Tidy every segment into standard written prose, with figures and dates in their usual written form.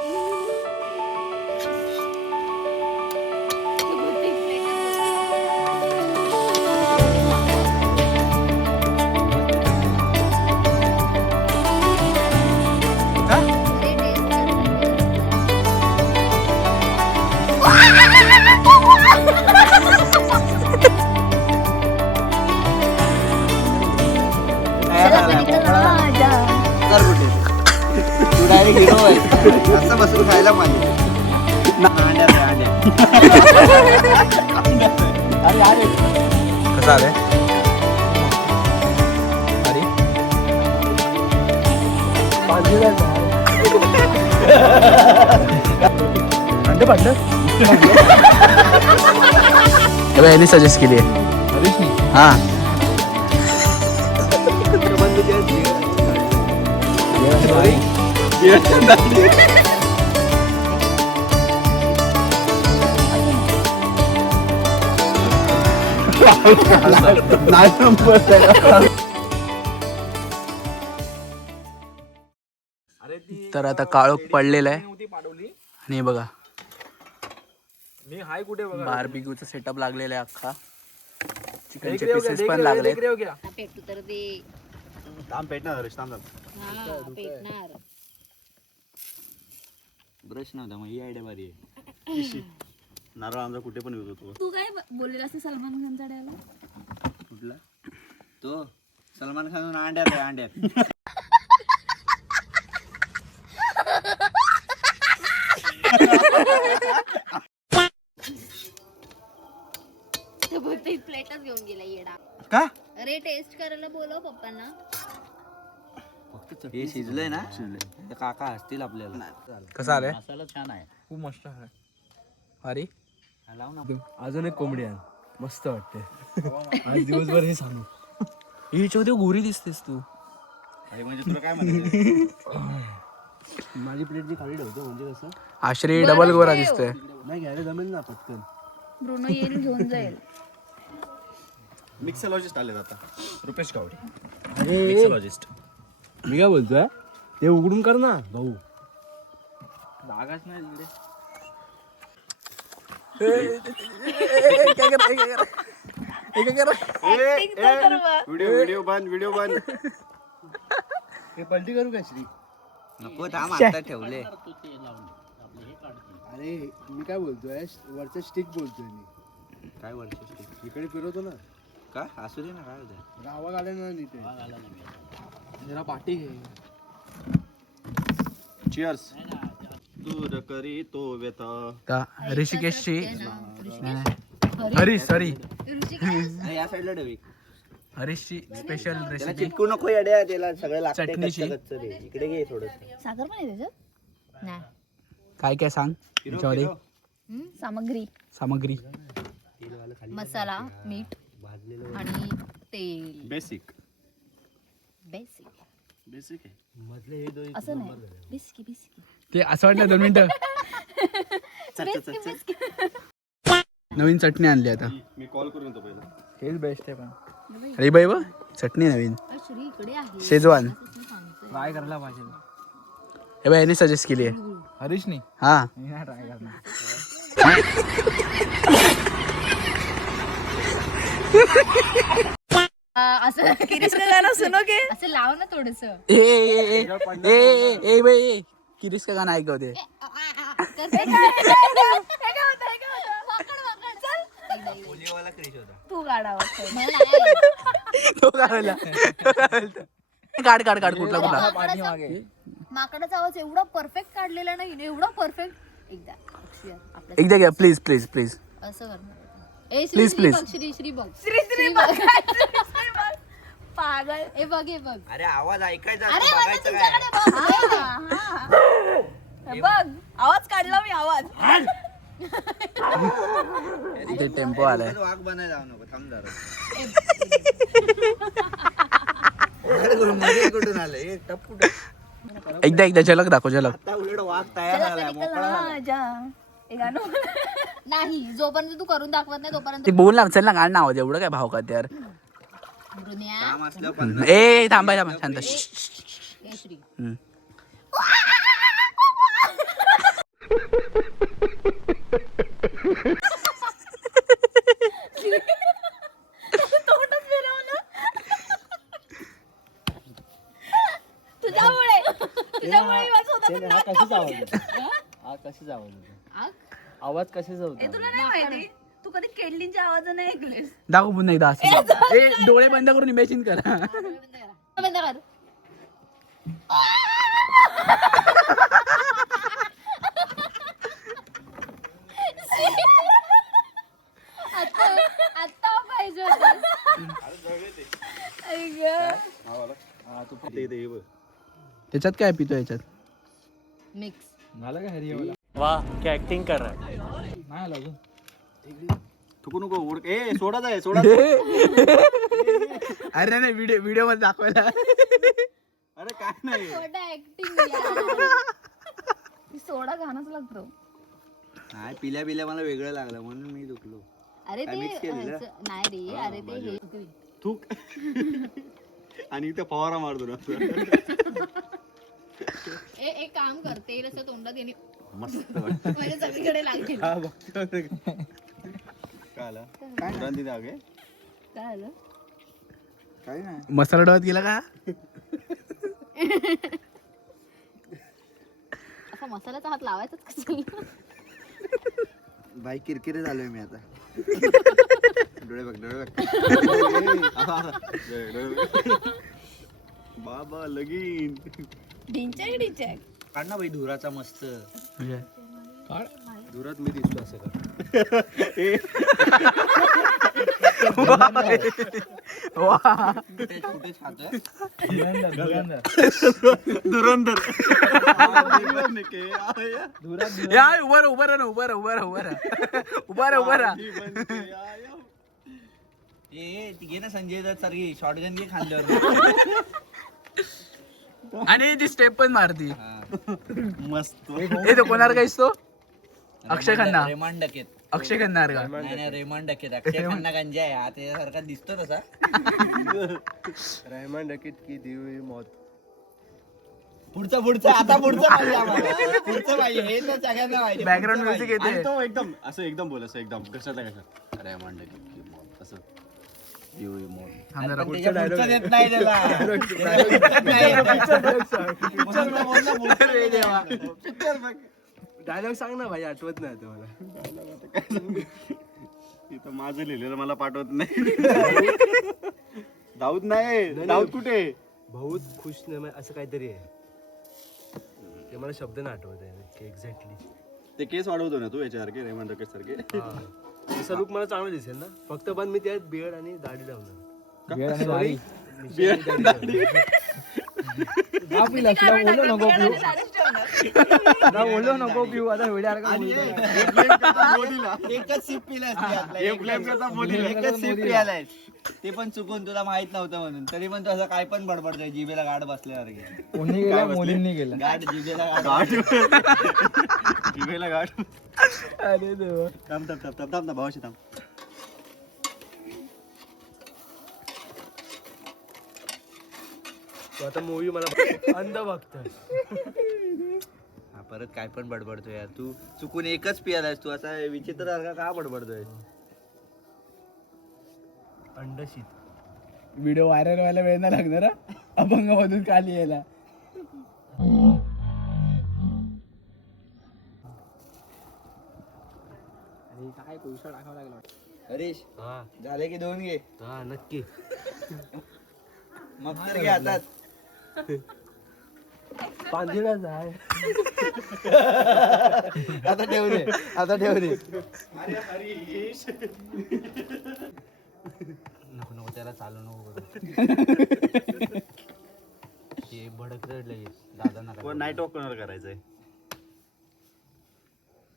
तू direct hero आहे असं बसून खायला पाहिजे. कसा आलाय अरे पाटलं याने सजेस्ट केली आहे. हा तर आता काळोख पडलेला आहे आणि बघा बार्बिक्यूचा सेटअप लागलेला आहे अख्खा. चिकनचे पीसेस पण लागले. ब्रश नव्हता मग ही आयडिया भारी आहे. नारळ आमचा कुठे पण यूज होतो. तू काय बोललेला असं सलमान खानचा डायलॉग कुठला तो सलमान खान अंड्यात आहे अंड्यात. प्लेटच घेऊन गेला येडा. का अरे टेस्ट करायला बोलव पप्पांना. हे शिजलंय ना शिजलंय काका असतील आपल्याला. कसं आलंय? मसाला छान आहे. खूप मस्त आहे. अरे लाव ना अजून एक कोंबडी आहे मस्त वाटते. आज दिवसभर हे सांगू. हिच्यामध्ये गोरी दिसतेस तू. अरे म्हणजे तुला काय म्हणते माझी प्लेट जी खाली ठेवतो म्हणजे कसं आश्रय डबल गोरा दिसतोय. नाही घ्यायला जमेल ना पटकन. ब्रुनो येईल घेऊन जाईल. मिक्सोलॉजिस्ट आले आता रुपेश कावडे. अरे मिक्सोलॉजिस्ट. मी काय बोलतोय ते उघडून कर ना भाऊ. जागाच नाही तिकडे. व्हिडिओ बंद. हे पलटी करू का श्री? नको थांब आता ठेवले. अरे मी काय बोलतोय वरचा स्टिक बोलतोय मी. काय वर्ष इकडे फिरवतो ना. का असू दे ना काय होतं. गावा आले ना नीट जरा पाठी घे. चिअर्स. दूर करी तो व्यथा. ऋषिकेशची हरीश सॉरी या साईडला ठेवी. हरीशची स्पेशल त्याला रेसिपी चिटकू नको येड्या त्याला सगळं लागतंय चटणीची. कच्चं दे. इकडे घे थोडस. साखर पण आहे त्याच्यात? नाही. काय काय सांग त्याच्यामध्ये सामग्री सामग्री. मसाला मीठ आणि तेल. बेसिक बेसिक बेसिक आहे. मधले हे दोन असं नाही. बिस्की बिस्की ते असं वाटलं 2 मिनिटं. नवीन चटणी आणली आता. मी कॉल करून येतो पहिला. हेच बेस्ट आहे पण. अरे बाई बघ चटणी नवीन श्री इकडे आहे. शेजवान. ट्राय करायला पाहिजे. हे बाई याने सजेस्ट केली आहे. हरीशनी हा ट्राय करणार. असं गाणं सुनो के असं लाव ना थोडस. ए बाई किरीस का गाणं ऐकवते. तू गाडावा तो काढायला काढ काढ काढ कुठला कुठला. माकडाचा आवाज एवढा परफेक्ट काढलेला नाही एवढा परफेक्ट. एकदा एकदा घ्या प्लीज प्लीज प्लीज. असं कर. ए श्री Please, श्री please. बघ श्री श्री बघ श्री बघ. पागल. हे बघ हे बघ. अरे आवाज ऐकायचा अरे असतो, मला बघायचं काय. तुझ्याकडे बघ. बघ आवाज काढला मी आवाज. ते टेम्पो आलाय. वाघ बनाय जाऊ नको थांब जरा. कुठून आलं हे टप्पू एकदा एकदा झलक दाखव झलक. आता उलट वाघ तयार झालाय मोकळा झालाय. नाही जोपर्यंत तू करून दाखवत नाही तोपर्यंत. ते बोल ना चल ना गाणं आवाज एवढं काय भाव का यार. मृण्या. काम असलं पण ए थांबा थांबा शांत. ए श्री. तुझ्यामुळे मी माझं स्वतःचं हा नाक कशाचा आवाज कापून होता? हा कशाचा आवाज होता? आग? आवाज कशाचा होता? तुला नाही माहिती तू कधी केडलींच्या आवाज नाही ऐकलेस दाखव पुन्हा एकदा असं ए डोळे बंद करून इमॅजिन करा बंद कर. आता पाहिजे होतं. आई गं. ते बघ. त्याच्यात काय पितो याच्यात मिक्स. मला काय हरी वाला वाह क्या एक्टिंग कर रहा है. नाही आला अजून. थुकू नको उडक ए सोडा जाय सोडा अरे नाही व्हिडिओ मध्ये दाखवायला अरे काय नाही ऍक्टिंग सोडा घाणच लागतो. नाही पिल्या मला वेगळं लागलं म्हणून मी दुखलो. अरे काय ते mix केलेलं? नाही रे अरे ते हे थूक आणि इथे फवारा मारतो ना एक काम कर तेल असं तोंडात येणे मस्त वाटतं. म्हणजे सगळीकडे लागेल. हा बघतो काय आला काय दागे काय आलं काय नाही मसाला डोळ्यात गेला का असा मसाल्याचा हात लावायचाच कसं. बाई किरकिरे झालोय मी आता डोळे बघ बाबा लगीन ढिंचॅक काढ ना बाई धुराचा मस्त धुरात मी दिसतो असं का? कुठे खातोय धुरंधर. धुरात या उभा राहा ए ती घे ना संजय दत्त सारखी शॉटगन घे खांद्यावर आणि ती स्टेप पण मारती मस्त ए तो कोणावर काहीच तो अक्षय खन्ना रेमान डकेत अक्षय खन्नार का नाही रेमान डकेत अक्षय खन्ना गंजा आहे हा त्याच्यासारखा दिसतो तसा रहमान डकीत की दी हुई मौत. पुढचा आता पाहिजे आम्हाला पुढचं पाहिजे हे तर सगळ्यांना माहिती बॅकग्राऊंड म्युझिक येते आणि तो एकदम बोल असं एकदम कशाचा कसा रेमान डकेत असं दिवळी मोड थांब जरा. पुढचा डायलॉग येत नाही त्याला अरे देवा. डायलॉग सांग ना भाई, आठवत नाही आता मला. इथं माझं लिहिलेलं मला पाठवत नाही. दाऊद नाही, दाऊद कुठे? बहुत खुश नाही असं काहीतरी आहे, ते मला शब्द नाही आठवत आहे एक्झॅक्टली. ते केस वाढवतो ना तू याच्यासारखे रेमन डकेट सारखे. तसा लुक मला चांगला दिसेल ना, फक्त पण मी त्यात बियर्ड आणि दाढी लावणार. बोललो नको पिऊ आता एकच सिप पिलाय, ते पण चुकून तुला माहित नव्हतं म्हणून, तरी पण तू असं काय पण बडबडतोय जिभेला गाठ बसल्यासारखे. मुलींनी गेला गाठ जिभेला गाठ जिभेला गाठ. अरे देवा. थांब भावाशी थांब. तो आता मूवी मला अंध बघतोय. हा परत काय पण बडबडतोय यार, तू चुकून एकच पियालायस, तू असा विचित्र सारखा का बडबडतोय? अंडशीत व्हिडिओ व्हायरल व्हायला वेळ नाही लागणार हा? अभंग मधून खाली यायला. काय कोळसा टाकावा लागला. हरीश हा झाले की 2 घे, हा नक्की. मग तर घे हातात. पांढरीला जाय. आता ठेव दे, आता ठेव दे. नको नको त्याला चालू नको करू. हे भडक रडलंय दादा नका. नाईट वॉक कोणाला करायचंय?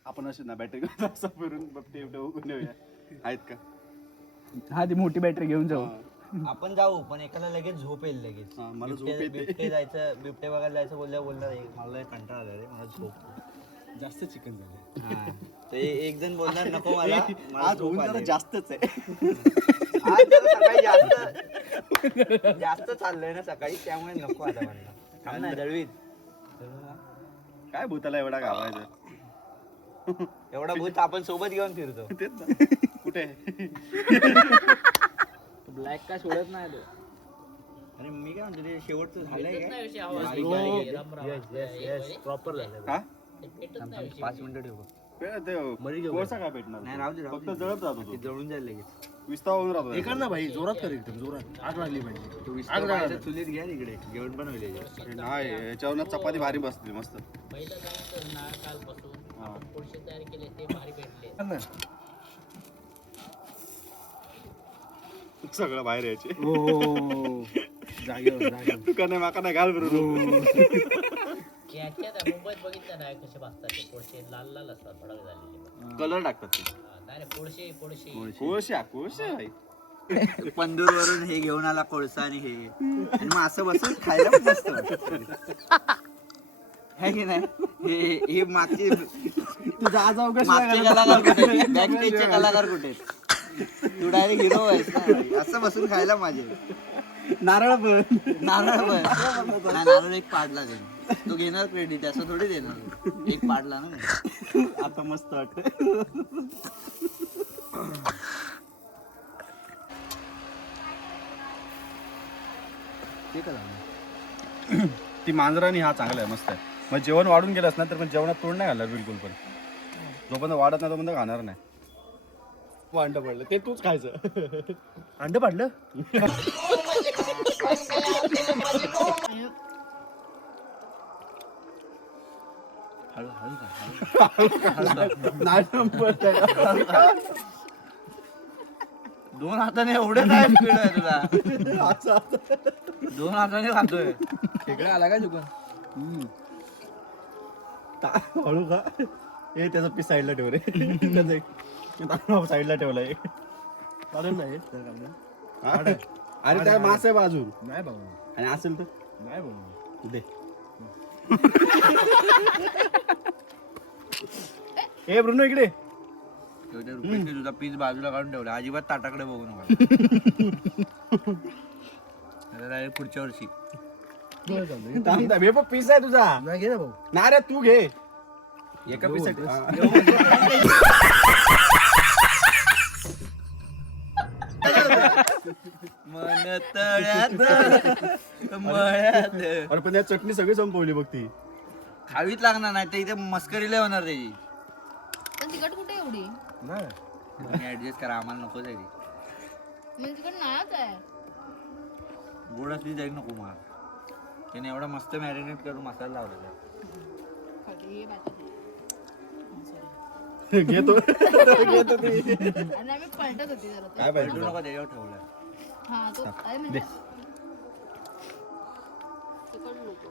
आपण असे ना बॅटरी असं फिरून आहेत का? हा ती मोठी बॅटरी घेऊन जाऊ. आपण जाऊ, पण एकाला लगेच झोप येईल लगेच. मला झोप येते. बिबटे जायचं, बिबटे बघायला जायचं बोलणार मला कंटाळा आला रे, मला झोप. जास्त चिकन झालं. ते एक जण बोलणार नको मला, आज होऊन जरा जास्तच आहे. आज जरा सकाळी जास्त चाललंय ना सकाळी, त्यामुळे नको आता म्हणलं. थांब ना दळवीत, काय भूताला एवढा घालायचं? एवढा भूत आपण सोबत घेऊन फिरतो. कुठे ब्लॅक का सोडत नाही तो. आणि मी काय म्हणतो ते शेवटचं झालंय काय प्रॉपर झालं का 5 मिनिटं ठेवू कोळसा काय भेटणार नाही राहू दे फक्त जळत राहतो ते जळून जाईल लगेच विस्ता होऊन राहतो एकाड ना भाई जोरात कर एकदम जोरात आग लागली पाहिजे तू विस्तार चुलीत घ्या इकडे जेवण बनवले नाही याच्यावर चपाती भारी बसते मस्त सगळं बाहेर यायचे जागेवर तू का नाही माका नाही घाल बरोबर मुंबईत बघितलं नाही कसे भाजतात ते कोळशे लाल लाल असतात भडक झालेले कलर टाकतात ते नाही कोळशे कोळशे कोळशा भाई पंदूर वरून हे घेऊन आला कोळसा आणि हे आणि मग असं बसून खायला पण मस्त वाटतं. है की नाही हे मागचे तुझा आज मागचे कलाकार कुठे बॅकस्टेजचे कलाकार कुठे तू डायरेक्ट हिरो आहेस ना असं बसून खायला माझे नारळ पण नारळ पण नाही, नारळ एक पाडला त्याने तो घेणार क्रेडिट असं थोडी देणार एक पाडला ना आता मस्त वाटत ती मांजरानी हा चांगला आहे मस्त आहे मग जेवण वाढून गेलंस ना तर पण जेवणात तोड नाही घालणार बिलकुल पण जोपर्यंत वाढत नाही तोपर्यंत खाणार नाही अंड पडलं ते तूच खायचं अंड पाडलं दोन हाताने एवढे काय स्पीड आहे तुला दोन हाताने खातोय खेकडे आला का चुकून हळू खा हे त्याचा पीस साईडला ठेव रे साईडला ठेवलाय चालेल नाही अरे त्या मास आहे बाजू नाही बाबू आणि असेल तर नाही बाबू दे ए ब्रुनो इकडे रुपये तुझा पीस बाजूला काढून ठेवला अजिबात ताटाकडे बघू नका पुढच्या वर्षी हे पण पीस आहे तुझा नाही घे ना भाऊ ना रे तू घे एका पीस मन तळ्यात मळ्यात अरे पण या चटणी सगळी संपवली बघ ती खावीच लागणार नाही तर इथे मस्करीला होणार त्याची पण तिकट कुठे एवढी नाही तुम्ही ऍडजस्ट करा आम्हाला नको जाईल म्हणजे तिकट नाहीच आहे गोड असली जाईल नको मला त्याने एवढा मस्त मॅरिनेट करून मसाला लावलेला आहे. हे बाकी. घेतो आणि आम्ही पलटत होती जरा ते. काय भेटू पाहिजे नका त्याच्यावर ठेवलाय हा तो अरे म्हणजे तिकट नको